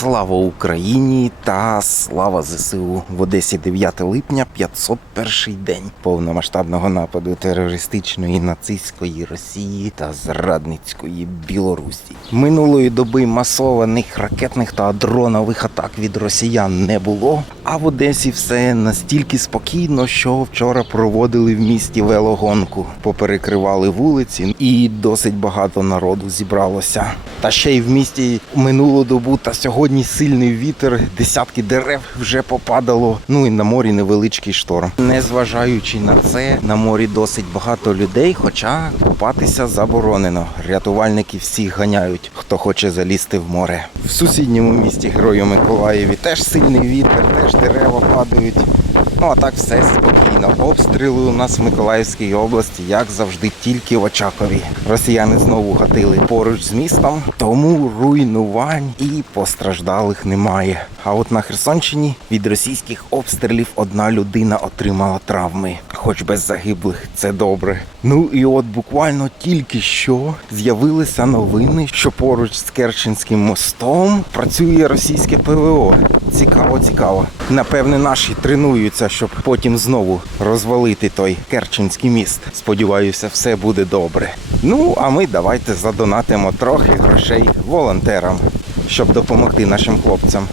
Слава Україні та слава ЗСУ в Одесі 9 липня 501 день повномасштабного нападу терористичної нацистської Росії та зрадницької Білорусі. Минулої доби масованих ракетних та дронових атак від росіян не було. А в Одесі все настільки спокійно, що вчора проводили в місті велогонку, поперекривали вулиці, і досить багато народу зібралося. Та ще й в місті минулу добу та сьогодні сильний вітер, десятки дерев вже попадало. Ну і на морі невеличкий шторм. Незважаючи на це, на морі досить багато людей, хоча купатися заборонено. Рятувальники всіх ганяють, хто хоче залізти в море. В сусідньому місті Герою Миколаєві теж сильний вітер, теж дерева падають. Ну а так все спокійно. Обстріли у нас в Миколаївській області, як завжди, тільки в Очакові. Росіяни знову гатили поруч з містом, тому руйнувань і постраждалих немає. А от на Херсонщині від російських обстрілів одна людина отримала травми, хоч без загиблих, це добре. Ну і от буквально тільки що з'явилися новини, що поруч з Керченським мостом працює російське ПВО. Цікаво, цікаво. Напевне, наші тренуються, щоб потім знову розвалити той Керченський міст. Сподіваюся, все буде добре. Ну а ми давайте задонатимо трохи грошей волонтерам, щоб допомогти нашим хлопцям.